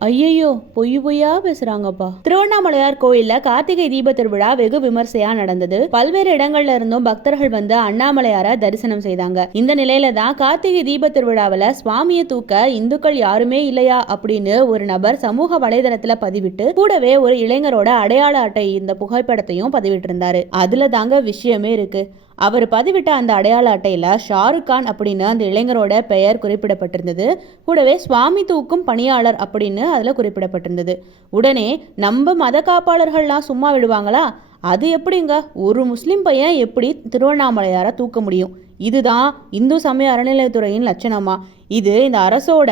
ஐயையோ, பொய் பொய்யா பேசுறாங்கப்பா. திருவண்ணாமலையார் கோயில்ல கார்த்திகை தீப திருவிழா வெகு விமர்சையா நடந்தது. பல்வேறு இடங்கள்ல இருந்தும் பக்தர்கள் வந்து அண்ணாமலையார தரிசனம் செய்தாங்க. இந்த நிலையில தான் கார்த்திகை தீப திருவிழாவில சுவாமியை தூக்க இந்துக்கள் யாருமே இல்லையா அப்படின்னு ஒரு நபர் சமூக வலைதளத்துல பதிவிட்டு கூடவே ஒரு இளைஞரோட அடையாள அட்டை இந்த புகைப்படத்தையும் பதிவிட்டு இருந்தாரு. அதுல தாங்க விஷயமே இருக்கு. அவர் பதிவிட்ட அந்த அடையாள அட்டையில ஷாருக் கான் அப்படின்னு அந்த இளைஞரோட பெயர் குறிப்பிடப்பட்டிருந்தது. கூடவே சுவாமி தூக்கும் பணியாளர் அப்படின்னு அதுல குறிப்பிடப்பட்டிருந்தது. உடனே நம்ம மத காப்பாளர்கள்லாம் சும்மா விடுவாங்களா? அது எப்படிங்க, ஒரு முஸ்லிம் பையன் எப்படி திருவண்ணாமலையார தூக்க முடியும்? இதுதான் இந்து சமய அறநிலையத்துறையின் லட்சணமா? இது இந்த அரசோட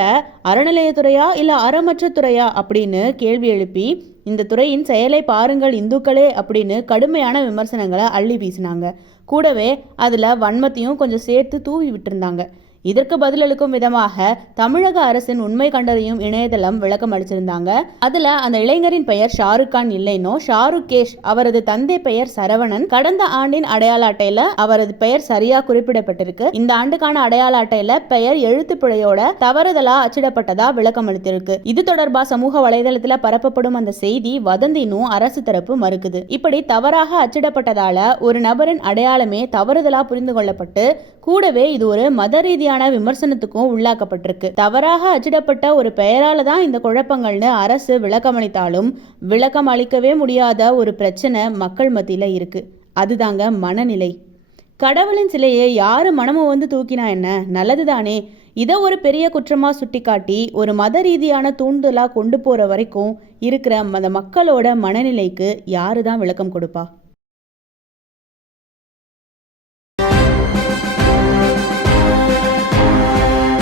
அறநிலையத்துறையா இல்ல அறமற்ற துறையா அப்படின்னு கேள்வி எழுப்பி இந்த துறையின் செயலை பாருங்கள் இந்துக்களே அப்படின்னு கடுமையான விமர்சனங்களை அள்ளி வீசினாங்க. கூடவே அதுல வன்மத்தையும் கொஞ்சம் சேர்த்து தூவி விட்டுருந்தாங்க. இதற்கு பதிலளிக்கும் விதமாக தமிழக அரசின் உண்மை கண்டறியும் இணையதளம் விளக்கம் அளிச்சிருந்தாங்க. அதுல அந்த இளைஞரின் பெயர் ஷாருக் கான் இல்லைனோ ஷாருக்கேஷ், அவரது தந்தை பெயர் சரவணன். கடந்த ஆண்டின் அடையாள அட்டையில அவரது பெயர் சரியா குறிப்பிடப்பட்டிருக்கு. இந்த ஆண்டுக்கான அடையாள அட்டையில பெயர் எழுத்து பிழையோட தவறுதலா அச்சிடப்பட்டதா விளக்கம் அளித்திருக்கு. இது தொடர்பா சமூக வலைதளத்துல பரப்பப்படும் அந்த செய்தி வதந்தினும் அரசு தரப்பு மறுக்குது. இப்படி தவறாக அச்சிடப்பட்டதால ஒரு நபரின் அடையாளமே தவறுதலா புரிந்து கொள்ளப்பட்டு கூடவே இது ஒரு மத ரீதியான விமர்சனத்துக்கும் உள்ளாக்கப்பட்டிருக்கு. தவறாக அச்சிடப்பட்ட ஒரு பெயரால தான் இந்த குழப்பங்கள்னு அரசு விளக்கமளித்தாலும் விளக்கம் அளிக்கவே முடியாத ஒரு பிரச்சனை மக்கள் மத்தியில இருக்கு. அதுதாங்க மனநிலை. கடவுளின் சிலையை யாரு மனமும் வந்து தூக்கினா என்ன, நல்லதுதானே? இதை ஒரு பெரிய குற்றமா சுட்டிக்காட்டி ஒரு மத ரீதியான தூண்டுதலா கொண்டு போற வரைக்கும் இருக்கிற அந்த மக்களோட மனநிலைக்கு யாரு தான் விளக்கம் கொடுப்பா?